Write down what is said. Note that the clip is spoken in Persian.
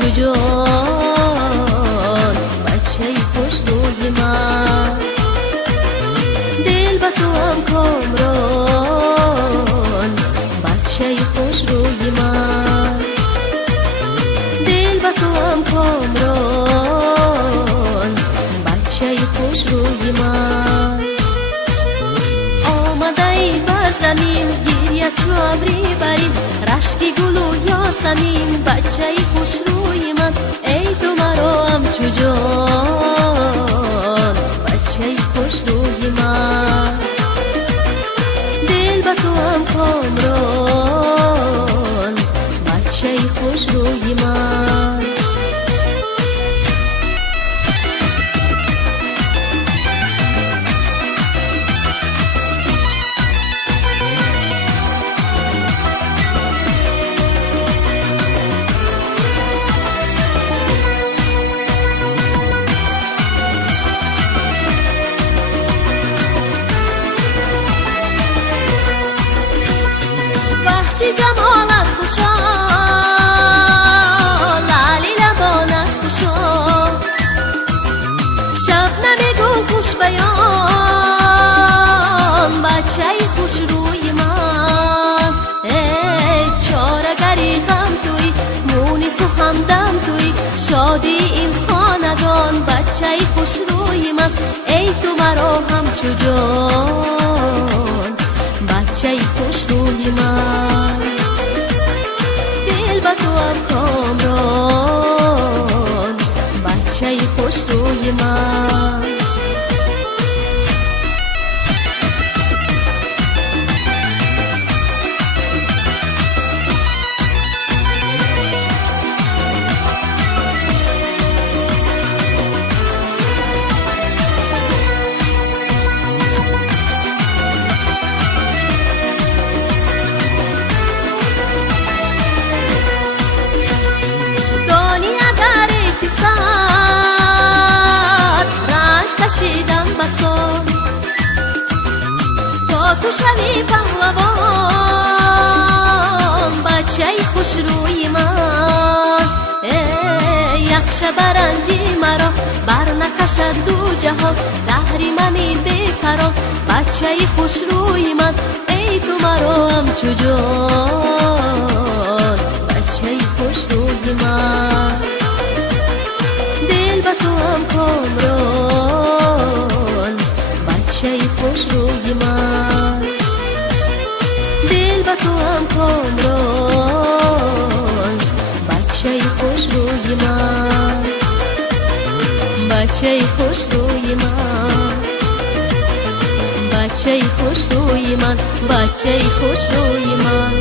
همچو جان، بچه خوش روی من. دل با تو هم کامران، بچه خوش روی من. دل با تو هم کامران، بچه خوش روی من. آمده ای بر زمین گریه چو ابری برین، رشک گل و یاسمین بچه خوش روی من. ای تو مرا همچو جان، بچه خوش روی من. دل با تو هم کامران، بچه خوش روی من. چی جمالت خوشا، لالی لبانت خوشا، شبنم گل خوش بیان، بچه خوش روی من. ای چاره‌گری غم توی، مونس و همدم توی، شادی این خاندان بچه خوش روی من. ای تو مرا همچو جان، بچه خوش روی من. دل با تو هم کامران، بچه خوش روی من. کشیدم بسان تا تو شوی پهلوان، بچه خوش روی من. یک شب رنجی مرا بر نکشد دو جهان، دهری منی بیکران بچه خوش روی من. ای تو مرا همچو جان، بچه خوش روی من. دل با تو هم کامران، بچه خوش روی من. دل با تو هم کامران، بچه خوش روی من. بچه خوش روی من، بچه خوش روی من، بچه خوش روی من.